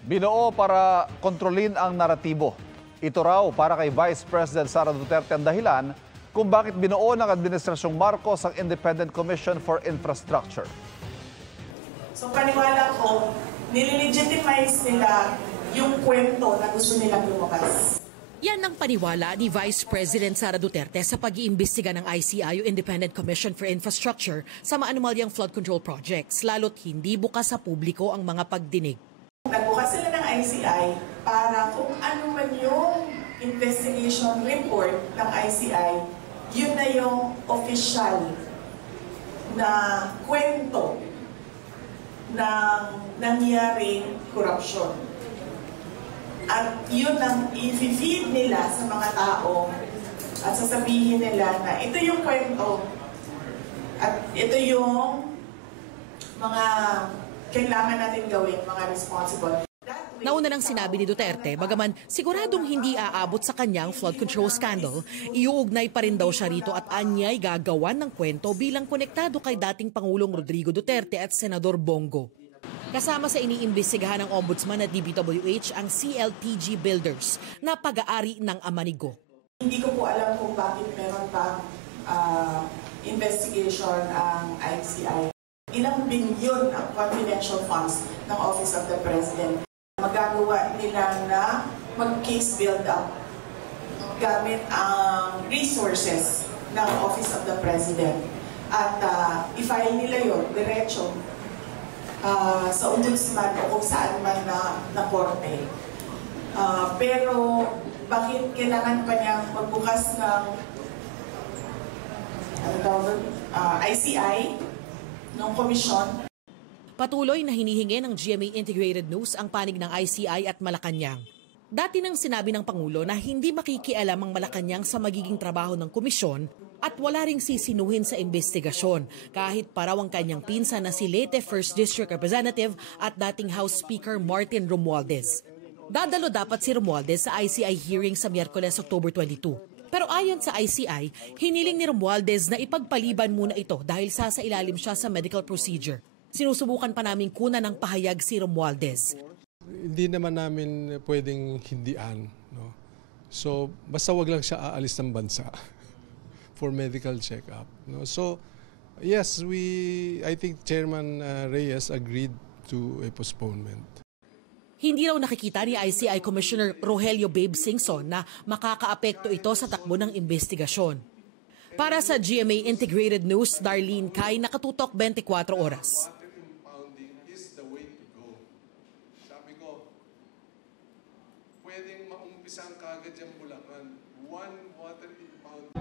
Binuo para kontrolin ang naratibo. Ito raw para kay Vice President Sara Duterte ang dahilan kung bakit binuo ng Administrasyong Marcos ang Independent Commission for Infrastructure. So paniwala ko, nililegitimize nila yung kwento na gusto nilang lumabas. Yan ang paniwala ni Vice President Sara Duterte sa pag-iimbestiga ng ICI o Independent Commission for Infrastructure sa maanumalyang flood control projects, lalo't hindi bukas sa publiko ang mga pagdinig. Nagbukas sila ng ICI para kung ano man yung investigation report ng ICI, yun na yung official na kwento ng nangyaring korupsyon. At yun ang i-feed nila sa mga tao at sasabihin nila na ito yung kwento at ito yung mga kailangan natin gawin, mga responsible. Nauna nang sinabi ni Duterte, bagaman siguradong hindi aabot sa kanyang flood control scandal, iuugnay pa rin daw siya rito at anyay gagawan ng kwento bilang konektado kay dating Pangulong Rodrigo Duterte at Senador Bongo. Kasama sa iniimbestigahan ng Ombudsman at DPWH ang CLTG Builders na pag-aari ng Amanigo. Hindi ko po alam kung bakit meron pa investigation ang ICI. Ilang bilyon ang confidential funds ng Office of the President. Magagawa nila na mag-case build-up gamit ang resources ng Office of the President. At i-file nila yun, diretso, sa ombudsman o kung saan man na korte. Pero bakit kailangan pa niyang magbukas ng ICI, ng komisyon? Patuloy na hinihingi ng GMA Integrated News ang panig ng ICI at Malacanang. Dati nang sinabi ng Pangulo na hindi makikialam ang Malacanang sa magiging trabaho ng komisyon at wala ring sisinuhin sa investigasyon kahit paraw ang kanyang pinsan na si Leyte 1st District Representative at dating House Speaker Martin Romualdez. Dadalo dapat si Romualdez sa ICI hearing sa Miyerkules, October 22. Pero ayon sa ICI, hiniling ni Romualdez na ipagpaliban muna ito dahil sasailalim siya sa medical procedure. Sinusubukan pa namin kunan ng pahayag si Romualdez. Hindi naman namin pwedeng hindian. No? So basta wag lang siya aalis ng bansa for medical check-up. No? So yes, I think Chairman Reyes agreed to a postponement. Hindi raw nakikita ni ICI Commissioner Rogelio Babe Singson na makakaapekto ito sa takbo ng investigasyon. Para sa GMA Integrated News, Darlene Kai, nakatutok 24 oras. Pwedeng maumpisan kagad yung Bulacan. One water impound.